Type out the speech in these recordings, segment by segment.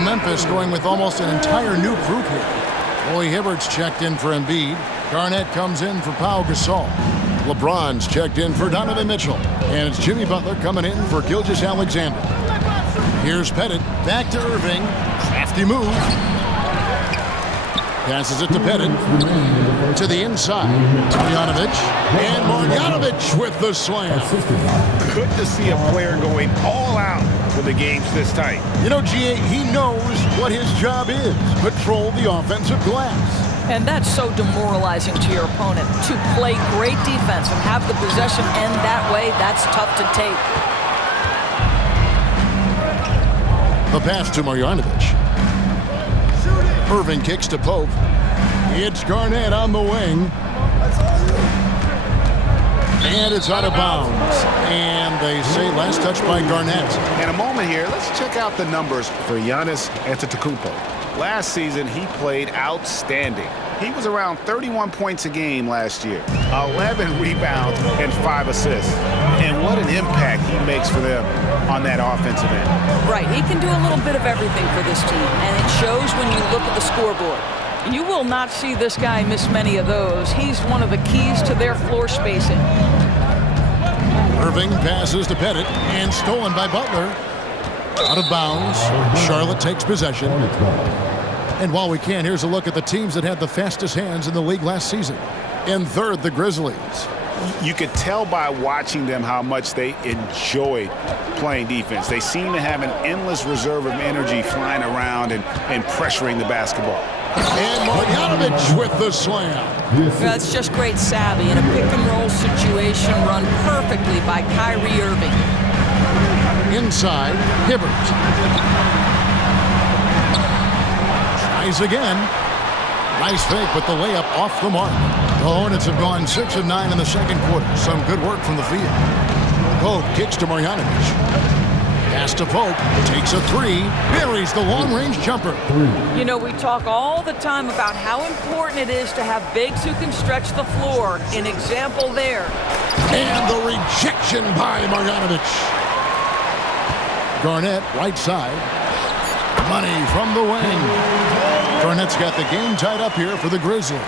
So Memphis going with almost an entire new group here. Roy Hibbert's checked in for Embiid. Garnett comes in for Pau Gasol. LeBron's checked in for Donovan Mitchell. And it's Jimmy Butler coming in for Gilgeous-Alexander. Here's Pettit. Back to Irving. Crafty move. Passes it to Pettit. To the inside. Marjanovic. And Marjanovic with the slam. Good to see a player going all out when the game's this tight. You know, G.A., he knows what his job is. Patrol the offensive glass. And that's so demoralizing to your opponent. To play great defense and have the possession end that way, that's tough to take. The pass to Marjanovic. Irving kicks to Pope. It's Garnett on the wing. And it's out of bounds. And they say last touch by Garnett. In a moment here, let's check out the numbers for Giannis Antetokounmpo. Last season, he played outstanding. He was around 31 points a game last year, 11 rebounds, and 5 assists. And what an impact he makes for them on that offensive end. Right, he can do a little bit of everything for this team, and it shows when you look at the scoreboard. You will not see this guy miss many of those. He's one of the keys to their floor spacing. Irving passes to Pettit, and stolen by Butler. Out of bounds. Charlotte takes possession. And while we can, here's a look at the teams that had the fastest hands in the league last season. In third, the Grizzlies. You could tell by watching them how much they enjoyed playing defense. They seem to have an endless reserve of energy flying around and pressuring the basketball. And Marjanovic with the slam. That's just great savvy in a pick-and-roll situation run perfectly by Kyrie Irving. Inside, Hibbert. Tries again. Nice fake, but the layup off the mark. The Hornets have gone 6 of 9 in the second quarter. Some good work from the field. Pope kicks to Marjanovic. Pass to Pope. Takes a three. Buries the long-range jumper. You know, we talk all the time about how important it is to have bigs who can stretch the floor. An example there. And the rejection by Marjanovic. Garnett, right side. Money from the wing. Garnett's got the game tied up here for the Grizzlies.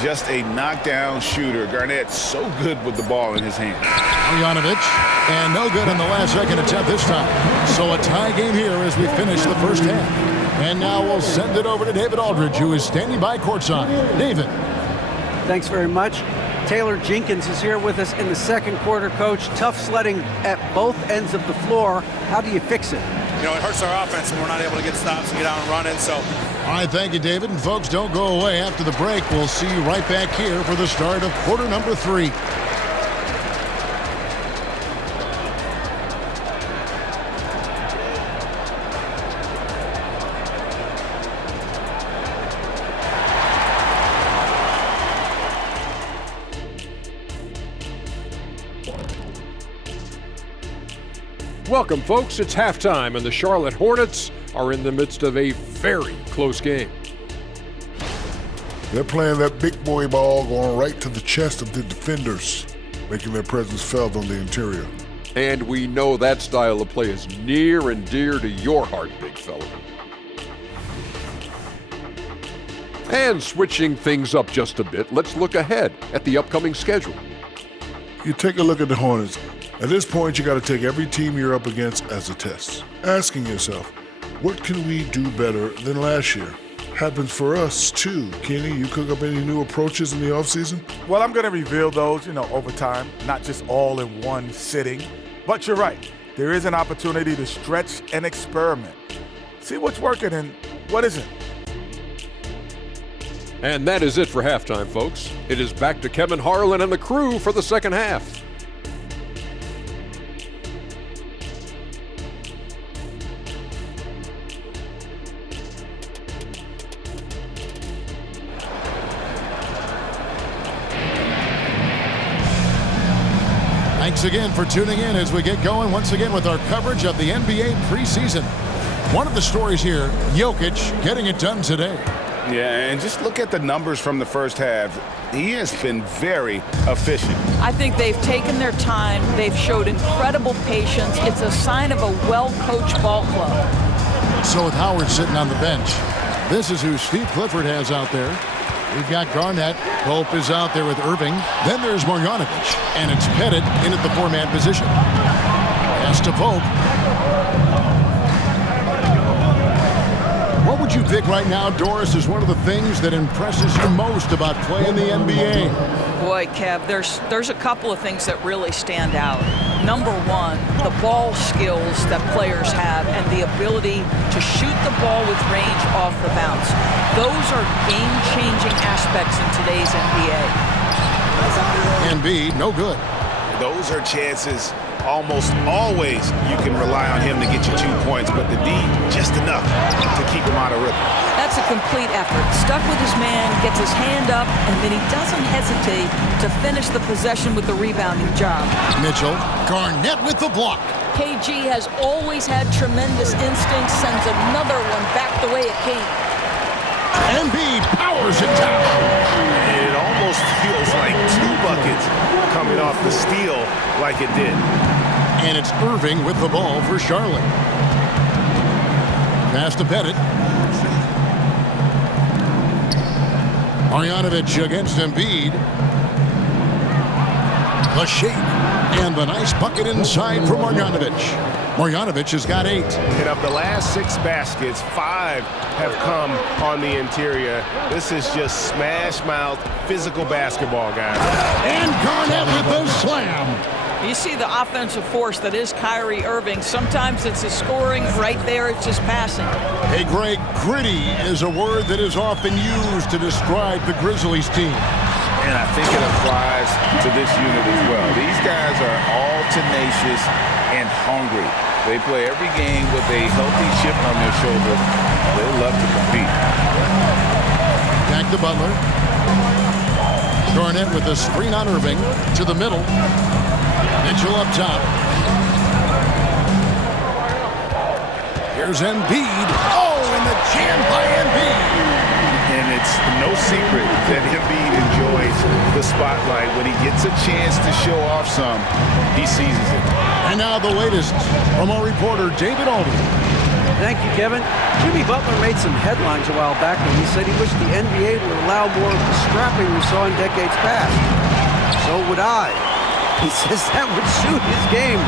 Just a knockdown shooter. Garnett so good with the ball in his hand. Marjanovic, and no good in the last second attempt this time. So a tie game here as we finish the first half. And now we'll send it over to David Aldridge, who is standing by courtside. David. Thanks very much. Taylor Jenkins is here with us in the second quarter, Coach. Tough sledding at both ends of the floor. How do you fix it? You know, it hurts our offense when we're not able to get stops and get out and running. So, all right, thank you, David. And folks, don't go away. After the break, we'll see you right back here for the start of quarter number 3. Welcome, folks. It's halftime, and the Charlotte Hornets are in the midst of a very close game. They're playing that big boy ball going right to the chest of the defenders, making their presence felt on the interior. And we know that style of play is near and dear to your heart, big fella. And switching things up just a bit, let's look ahead at the upcoming schedule. You take a look at the Hornets. At this point, you got to take every team you're up against as a test, asking yourself, what can we do better than last year? Happens for us, too. Kenny, you cook up any new approaches in the offseason? Well, I'm going to reveal those, over time, not just all in one sitting. But you're right. There is an opportunity to stretch and experiment. See what's working and what isn't. And that is it for halftime, folks. It is back to Kevin Harlan and the crew for the second half. Thanks again for tuning in as we get going once again with our coverage of the NBA preseason. One of the stories here, Jokic getting it done today. Yeah, and just look at the numbers from the first half. He has been very efficient. I think they've taken their time. They've showed incredible patience. It's a sign of a well-coached ball club. So with Howard sitting on the bench, this is who Steve Clifford has out there. We've got Garnett. Pope is out there with Irving. Then there's Marjanovic, and it's Pettit in at the 4-man position. Pass to Pope. What would you pick right now, Doris, is one of the things that impresses you most about playing the NBA? Boy, Kev, there's a couple of things that really stand out. Number one, the ball skills that players have and the ability to shoot the ball with range off the bounce. Those are game-changing aspects in today's NBA. Embiid, no good. Those are chances almost always you can rely on him to get you 2 points, but the D, just enough to keep him out of rhythm. That's a complete effort. Stuck with his man, gets his hand up, and then he doesn't hesitate to finish the possession with the rebounding job. Mitchell, Garnett with the block. KG has always had tremendous instincts, sends another one back the way it came. Embiid powers it down. It almost feels like 2 buckets coming off the steal like it did. And it's Irving with the ball for Charlotte. Pass to Pettit. Marjanovic against Embiid. The shape. And the nice bucket inside for Marjanovic. Marjanovic has got 8. And of the last 6 baskets, 5 have come on the interior. This is just smash-mouth, physical basketball, guys. And Garnett with the slam. You see the offensive force that is Kyrie Irving. Sometimes it's his scoring. Right there, it's his passing. Hey, Greg, gritty is a word that is often used to describe the Grizzlies team. And I think it applies to this unit as well. These guys are all tenacious and hungry. They play every game with a healthy chip on their shoulder. They love to compete. Back to Butler. Garnett with a screen on Irving to the middle. Mitchell up top. Here's Embiid. Oh, and the jam by Embiid. And it's no secret that Embiid enjoys the spotlight. When he gets a chance to show off some, he seizes it. And now the latest from our reporter, David Aldridge. Thank you, Kevin. Jimmy Butler made some headlines a while back when he said he wished the NBA would allow more of the scrapping we saw in decades past. So would I. He says that would suit his game.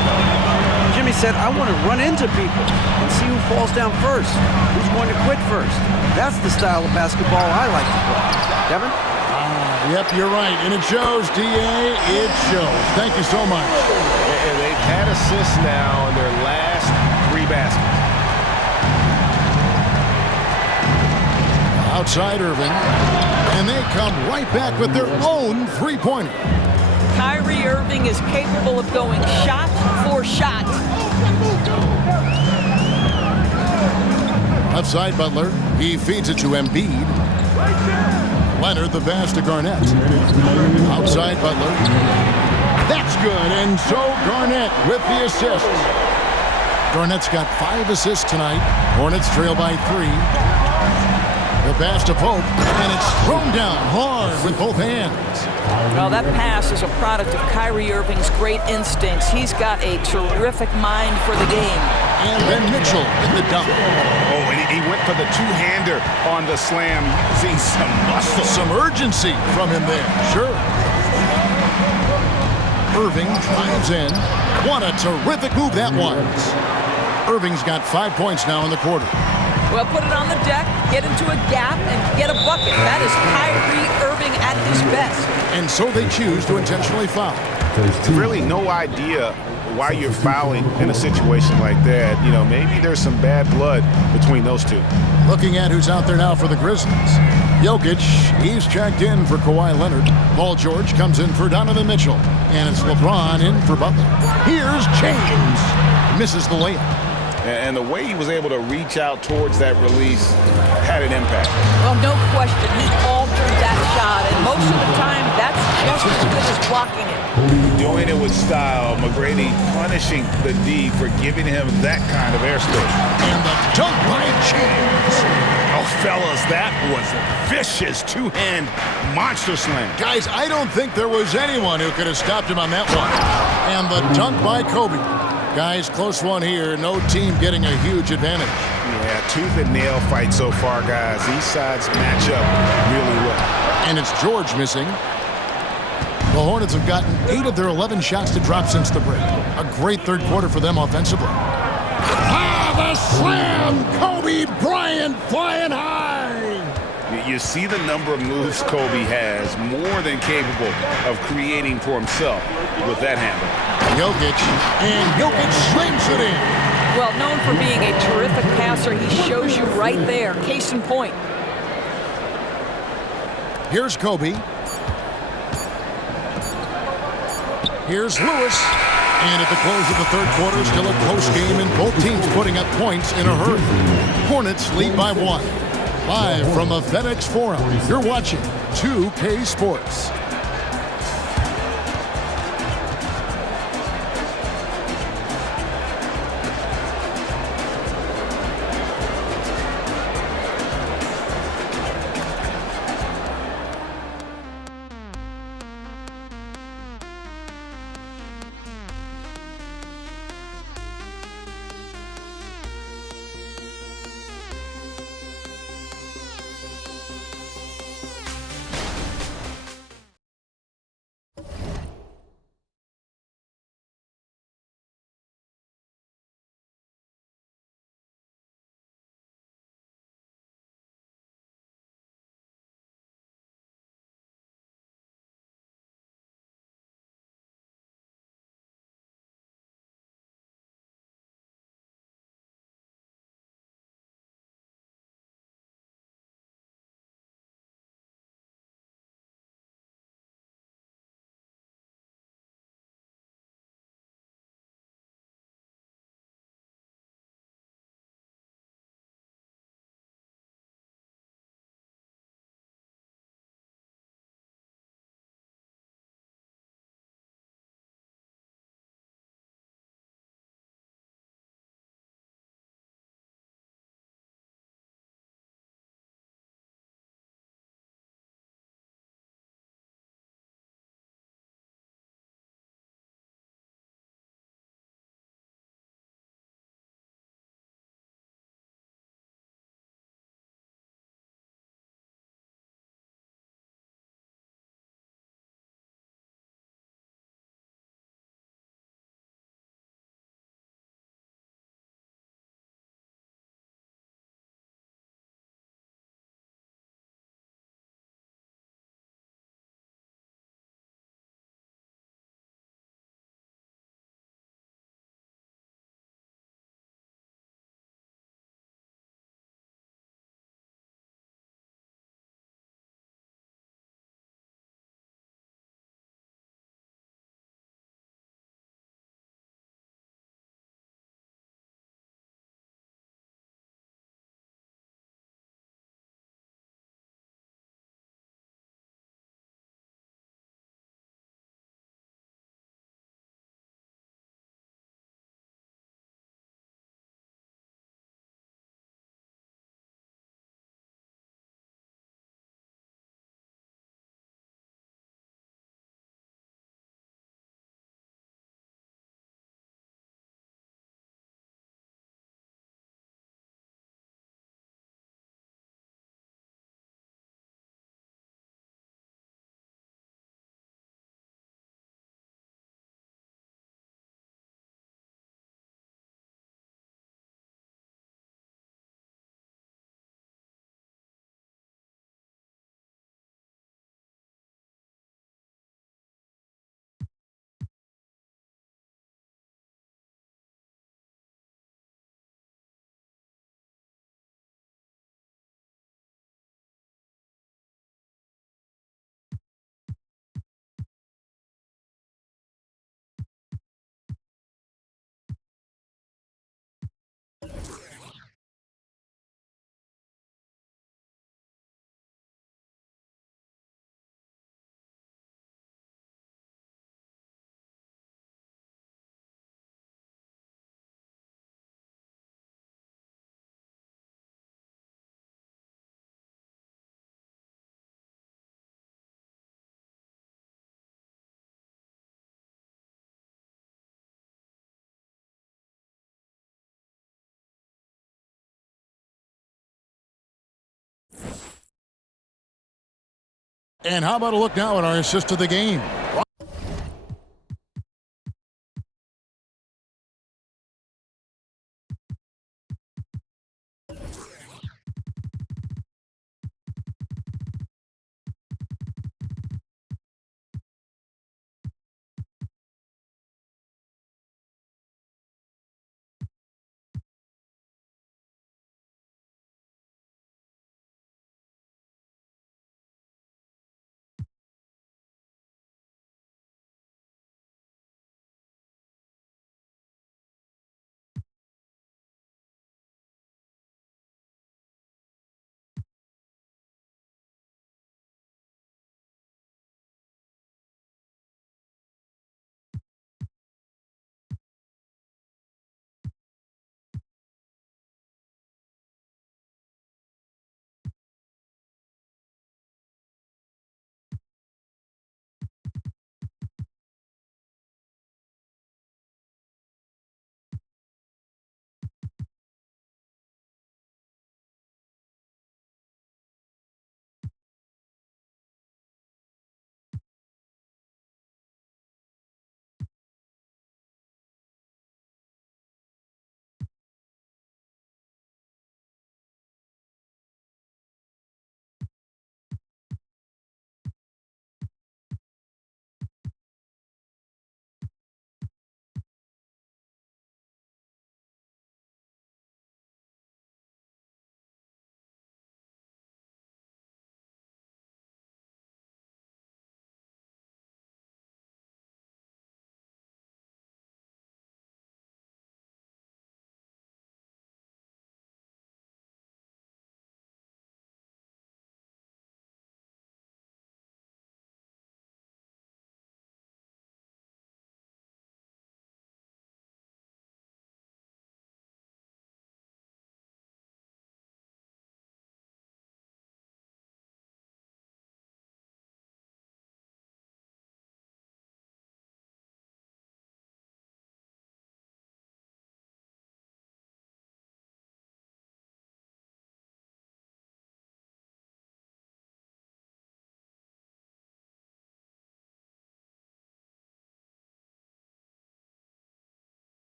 Jimmy said, I want to run into people and see who falls down first, who's going to quit first. That's the style of basketball I like to play. Kevin? Yep, you're right. And it shows, D.A. It shows. Thank you so much. And they've had assists now in their last 3 baskets. Outside Irving. And they come right back with their own three-pointer. Kyrie Irving is capable of going shot for shot. Outside Butler. He feeds it to Embiid. Leonard the pass to Garnett. Outside Butler. That's good. And so Garnett with the assist. Garnett's got 5 assists tonight. Hornets trail by 3. The pass to Pope, and it's thrown down hard with both hands. Well, that pass is a product of Kyrie Irving's great instincts. He's got a terrific mind for the game. And then Mitchell in the dunk. Oh, and he went for the 2-hander on the slam, using some muscle. Some urgency from him there, sure. Irving drives in. What a terrific move that was. Irving's got 5 points now in the quarter. Well, put it on the deck, get into a gap, and get a bucket. That is Kyrie Irving at his best. And so they choose to intentionally foul. Really no idea why you're fouling in a situation like that. You know, maybe there's some bad blood between those two. Looking at who's out there now for the Grizzlies. Jokic, he's checked in for Kawhi Leonard. Paul George comes in for Donovan Mitchell. And it's LeBron in for Butler. Here's James. Misses the layup. And the way he was able to reach out towards that release had an impact. Well, no question, he altered that shot, and most of the time, that's just as good as blocking it. Doing it with style, McGrady punishing the D for giving him that kind of airspace. And the dunk by James. Oh, fellas, that was a vicious 2-hand monster slam. Guys, I don't think there was anyone who could have stopped him on that one. And the dunk by Kobe. Guys, close one here. No team getting a huge advantage. Yeah, tooth and nail fight so far, guys. These sides match up really well. And it's George missing. The Hornets have gotten 8 of their 11 shots to drop since the break. A great third quarter for them offensively. Ah, the slam! Kobe Bryant flying high! You see the number of moves Kobe has, more than capable of creating for himself with that handle. Jokic, and Jokic slams it in. Well, known for being a terrific passer, he shows you right there. Case in point. Here's Kobe. Here's Lewis. And at the close of the third quarter, still a close game, and both teams putting up points in a hurry. Hornets lead by 1. Live from the FedEx Forum, you're watching 2K Sports. And how about a look now at our assist of the game?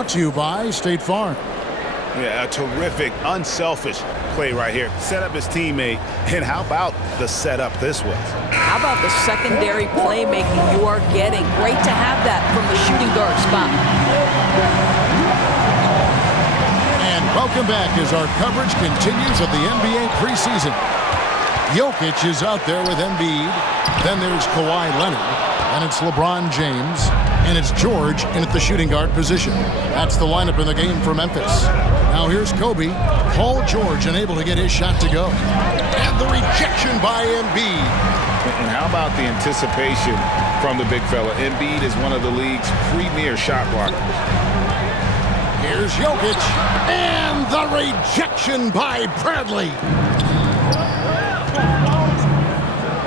Brought to you by State Farm. Yeah, a terrific, unselfish play right here. Set up his teammate, and how about the setup this was? How about the secondary playmaking you are getting? Great to have that from the shooting guard spot. And welcome back as our coverage continues of the NBA preseason. Jokic is out there with Embiid. Then there's Kawhi Leonard. And it's LeBron James. And it's George in at the shooting guard position. That's the lineup in the game for Memphis. Now here's Kobe. Paul George unable to get his shot to go. And the rejection by Embiid. And how about the anticipation from the big fella? Embiid is one of the league's premier shot blockers. Here's Jokic. And the rejection by Bradley.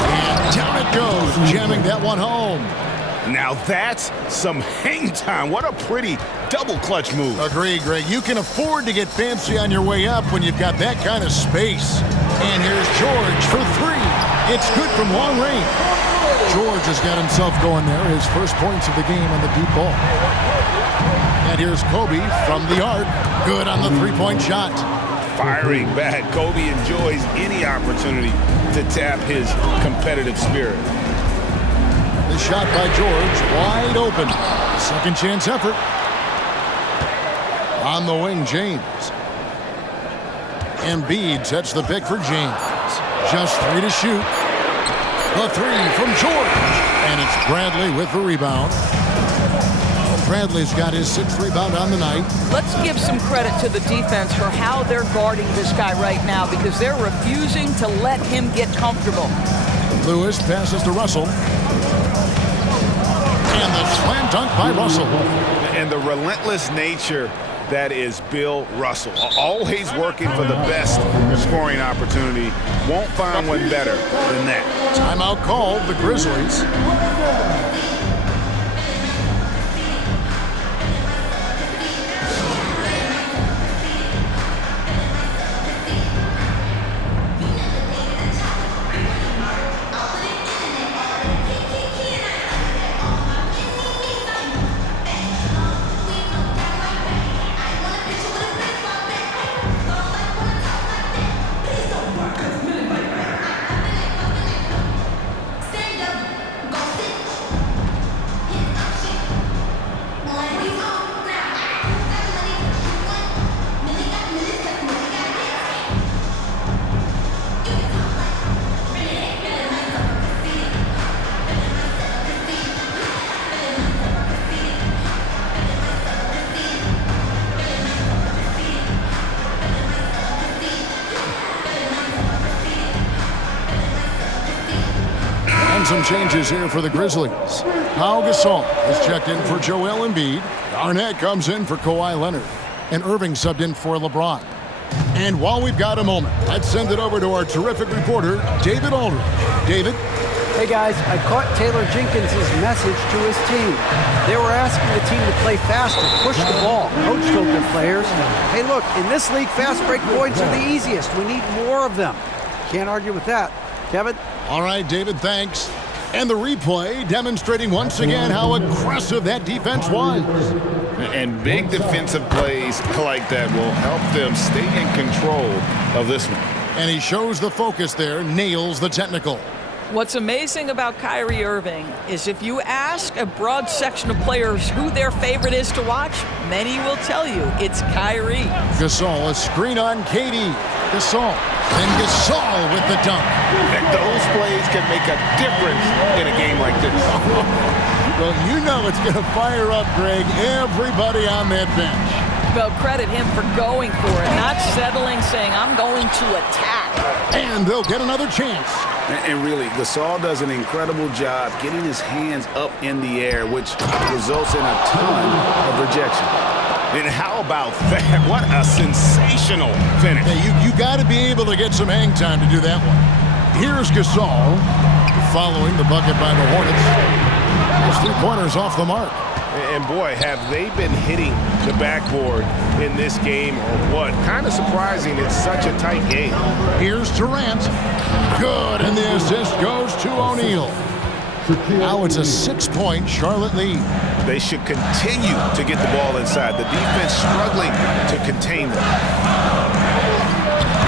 And down it goes, jamming that one home. Now that's some hang time. What a pretty double clutch move. Agreed, Greg. You can afford to get fancy on your way up when you've got that kind of space. And here's George for three. It's good from long range. George has got himself going there. His first points of the game on the deep ball. And here's Kobe from the arc. Good on the three-point shot. firing back. Kobe enjoys any opportunity to tap his competitive spirit. The shot by George, wide open. Second chance effort. On the wing, James. Embiid sets the pick for James. Just 3 to shoot. The 3 from George. And it's Bradley with the rebound. Bradley's got his 6th rebound on the night. Let's give some credit to the defense for how they're guarding this guy right now, because they're refusing to let him get comfortable. Lewis passes to Russell. And the slam dunk by Russell. And the relentless nature that is Bill Russell. Always working for the best scoring opportunity. Won't find one better than that. Timeout called, the Grizzlies. Some changes here for the Grizzlies. Pau Gasol is checked in for Joel Embiid. Garnett comes in for Kawhi Leonard. And Irving subbed in for LeBron. And while we've got a moment, let's send it over to our terrific reporter, David Aldridge. David? Hey guys, I caught Taylor Jenkins' message to his team. They were asking the team to play faster, push the ball. Coach told their players, hey look, in this league, fast break points are the easiest. We need more of them. Can't argue with that. Kevin? All right, David, thanks. And the replay demonstrating once again how aggressive that defense was. And big defensive plays like that will help them stay in control of this one. And he shows the focus there, nails the technical. What's amazing about Kyrie Irving is if you ask a broad section of players who their favorite is to watch, many will tell you it's Kyrie. Gasol, a screen on KD. Gasol, then Gasol with the dunk. And those plays can make a difference in a game like this. Well, you know it's going to fire up, Greg, everybody on that bench. Well, credit him for going for it, not settling, saying, I'm going to attack. And they'll get another chance. And really, Gasol does an incredible job getting his hands up in the air, which results in a ton of rejection. And how about that? What a sensational finish. Yeah, you got to be able to get some hang time to do that one. Here's Gasol following the bucket by the Hornets. His 3-pointers off the mark. And boy, have they been hitting the backboard in this game or what? Kind of surprising. It's such a tight game. Here's Durant. Good, and the assist goes to O'Neal. Now it's a 6-point Charlotte lead. They should continue to get the ball inside. The defense struggling to contain them.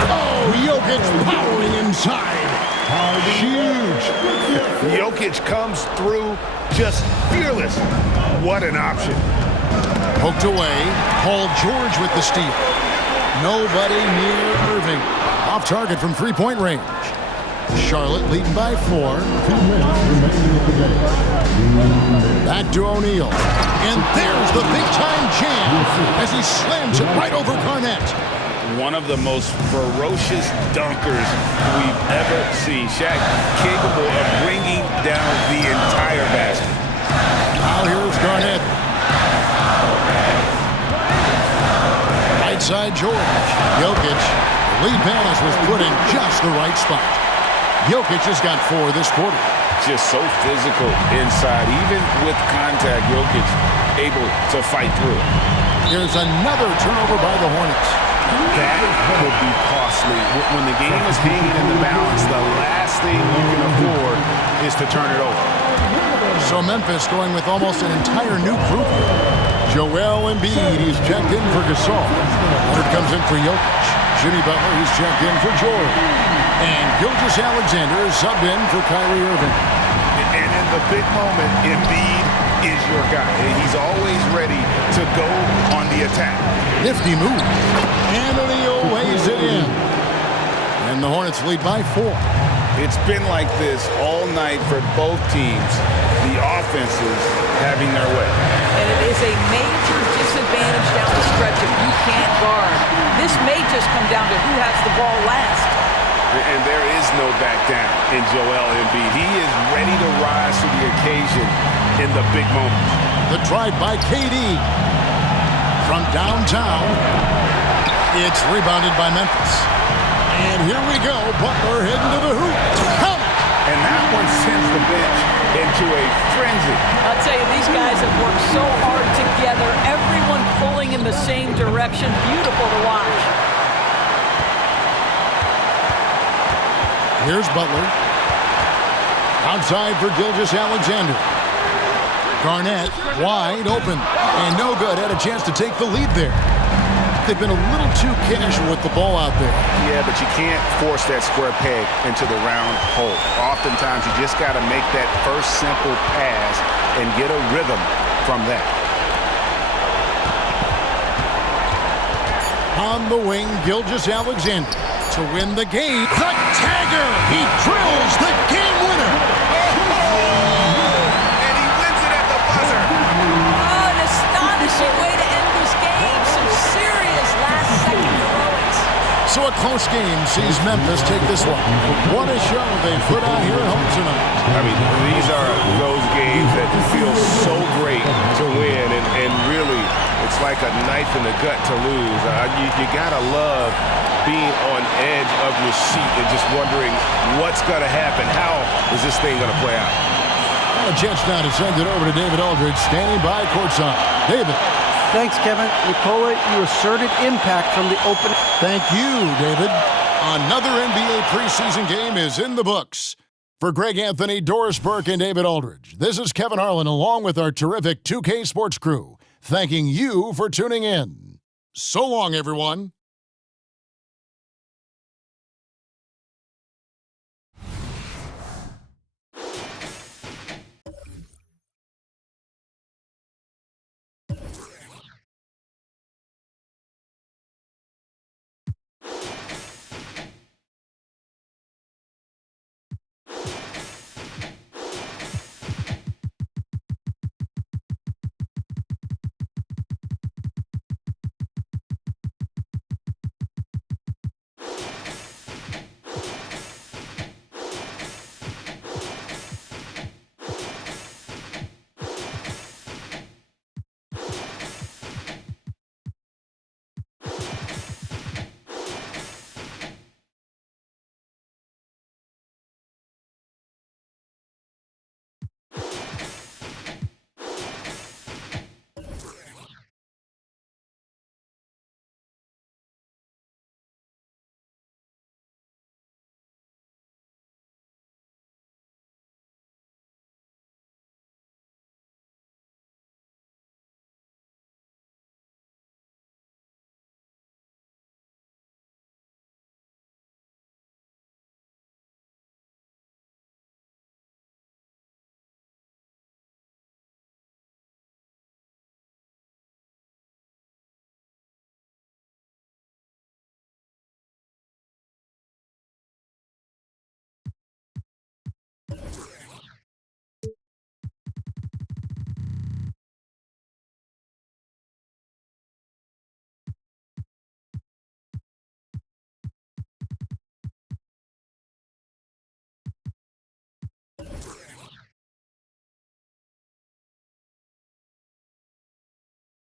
Oh, Jokic powering inside. Huge. Jokic comes through just fearless. What an option. Poked away. Paul George with the steal. Nobody near Irving. Off target from 3-point range. Charlotte leading by 4. Back to O'Neal. And there's the big-time jam as he slams it right over Garnett. One of the most ferocious dunkers we've ever seen. Shaq capable of bringing down the entire basket. Now here's Garnett. Right side George. Jokic. Lead pass was put in just the right spot. Jokic has got 4 this quarter. Just so physical inside. Even with contact, Jokic able to fight through it. Here's another turnover by the Hornets. That could be costly. When the game is hanging in the balance, the last thing you can afford is to turn it over. So Memphis going with almost an entire new group here. Joel Embiid, he's checked in for Gasol. Leonard comes in for Jokic. Jimmy Butler. He's checked in for George. And Gilgeous-Alexander is subbed in for Kyrie Irving. And in the big moment, Embiid is your guy. He's always ready to go on the attack. Nifty move. Antonio lays it in. And the Hornets lead by 4. It's been like this all night for both teams. The offenses having their way. And it is a major disadvantage down the stretch if you can't guard. This may just come down to who has the ball last. And there is no back down in Joel Embiid. He is ready to rise to the occasion in the big moments. The drive by KD. From downtown, it's rebounded by Memphis. And here we go. Butler heading to the hoop. Count it! And that one sends the bench into a frenzy. I'll tell you, these guys have worked so hard together. Everyone pulling in the same direction. Beautiful to watch. Here's Butler. Outside for Gilgeous-Alexander. Garnett wide open. And no good. Had a chance to take the lead there. They've been a little too casual with the ball out there. Yeah, but you can't force that square peg into the round hole. Oftentimes, you just got to make that first simple pass and get a rhythm from that. On the wing, Gilgeous-Alexander to win the game. The tagger! He drills the game winner! And he wins it at the buzzer. Oh, an astonishing way to end this game. Some serious last-second heroics. So a close game sees Memphis take this one. What a show they put on here at home tonight. I mean, these are those games that feel so great to win, and really, it's like a knife in the gut to lose. You gotta love being on edge of your seat and just wondering what's gonna happen. How is this thing gonna play out? A chance now to send it over to David Aldridge, standing by courtside. David. Thanks, Kevin. Nicola, you asserted impact from the opening. Thank you, David. Another NBA preseason game is in the books. For Greg Anthony, Doris Burke, and David Aldridge, this is Kevin Harlan along with our terrific 2K Sports crew, thanking you for tuning in. So long, everyone.